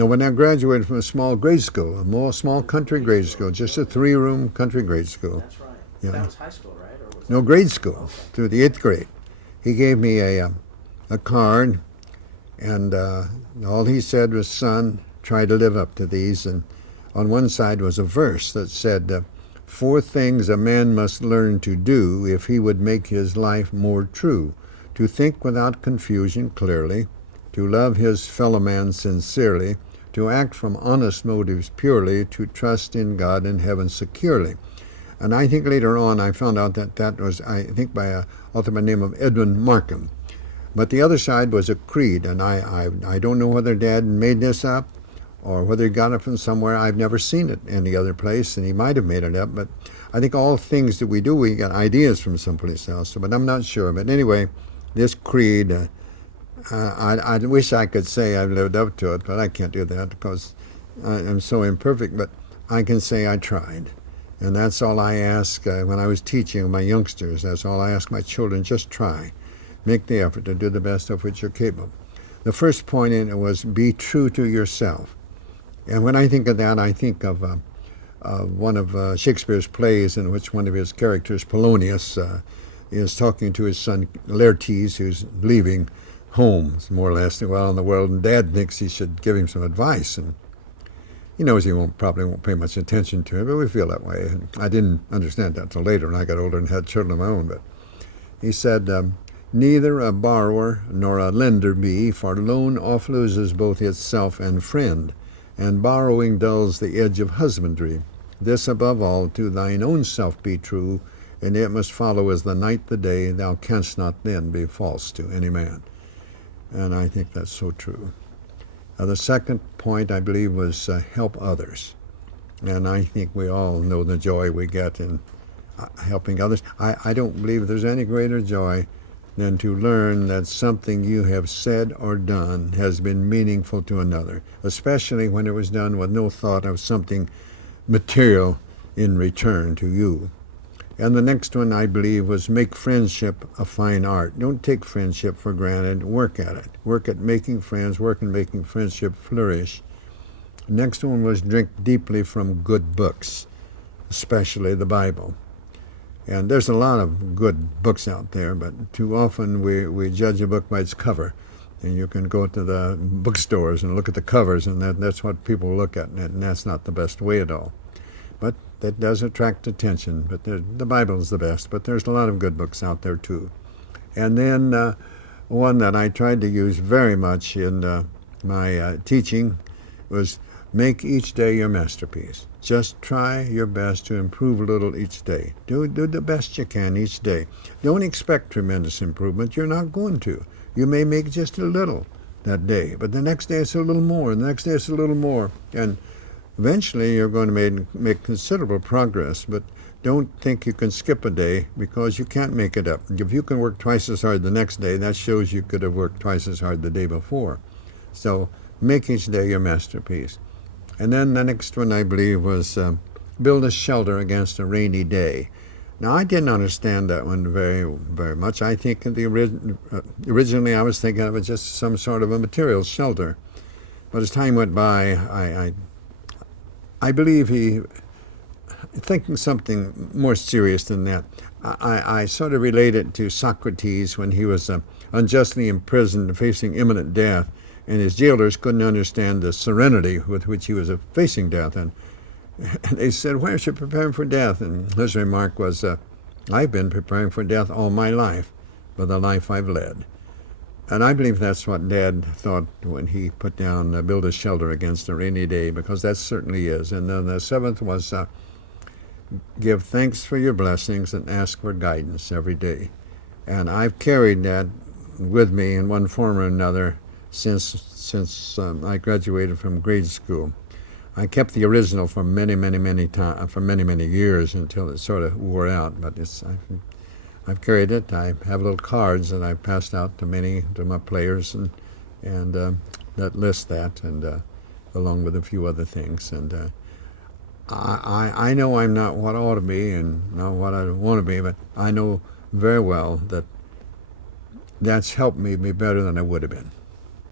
No, when I graduated from a small grade school, small country grade school, just a 3-room country grade school. That's right. Yeah. That was high school, right? Or was No, that grade school, Okay. through the 8th grade. He gave me a card, and all he said was, "Son, try to live up to these." And on one side was a verse that said, "4 things a man must learn to do if he would make his life more true: to think without confusion clearly, to love his fellow man sincerely, to act from honest motives purely, to trust in God and heaven securely." And I think later on I found out that that was, I think, by an author by the name of Edwin Markham. But the other side was a creed, and I don't know whether Dad made this up or whether he got it from somewhere. I've never seen it any other place, and he might have made it up. But I think all things that we do, we get ideas from someplace else. But I'm not sure. But anyway, this creed, I wish I could say I've lived up to it, but I can't do that because I'm so imperfect. But I can say I tried. And that's all I ask when I was teaching my youngsters. That's all I ask my children: just try. Make the effort to do the best of which you're capable. The first point in it was be true to yourself. And when I think of that, I think of one of Shakespeare's plays in which one of his characters, Polonius, is talking to his son Laertes, who's leaving home, more or less, well in the world, and Dad thinks he should give him some advice. And he knows he probably won't pay much attention to it, but we feel that way. And I didn't understand that until later, when I got older and had children of my own. But he said, "Neither a borrower nor a lender be, for loan oft loses both itself and friend, and borrowing dulls the edge of husbandry. This above all, to thine own self be true, and it must follow as the night the day. Thou canst not then be false to any man." And I think that's so true. The second point, I believe, was help others. And I think we all know the joy we get in helping others. I don't believe there's any greater joy than to learn that something you have said or done has been meaningful to another, especially when it was done with no thought of something material in return to you. And the next one, I believe, was make friendship a fine art. Don't take friendship for granted. Work at it. Work at making friends. Work in making friendship flourish. Next one was drink deeply from good books, especially the Bible. And there's a lot of good books out there, but too often we judge a book by its cover. And you can go to the bookstores and look at the covers, and that's what people look at, and that's not the best way at all. But that does attract attention. But the Bible is the best, but there's a lot of good books out there too. And then one that I tried to use very much in my teaching was make each day your masterpiece. Just try your best to improve a little each day. Do the best you can each day. Don't expect tremendous improvement. You're not going to. You may make just a little that day, but the next day it's a little more, and the next day it's a little more. And eventually you're going to make considerable progress, but don't think you can skip a day, because you can't make it up. If you can work twice as hard the next day, that shows you could have worked twice as hard the day before. So make each day your masterpiece. And then the next one, I believe, was build a shelter against a rainy day. Now, I didn't understand that one very, very much. I think originally I was thinking of it just some sort of a material shelter. But as time went by, I believe he thinking something more serious than that. I sort of relate it to Socrates when he was unjustly imprisoned, facing imminent death, and his jailers couldn't understand the serenity with which he was facing death. And they said, "Why aren't you preparing for death?" And his remark was, "I've been preparing for death all my life, for the life I've led." And I believe that's what Dad thought when he put down build a shelter against a rainy day, because that certainly is. And then the seventh was give thanks for your blessings and ask for guidance every day. And I've carried that with me in one form or another since I graduated from grade school. I kept the original for many years until it sort of wore out. But I've carried it. I have little cards that I've passed out to my players, and that list that, and along with a few other things. And I know I'm not what I ought to be and not what I want to be, but I know very well that that's helped me be better than I would have been.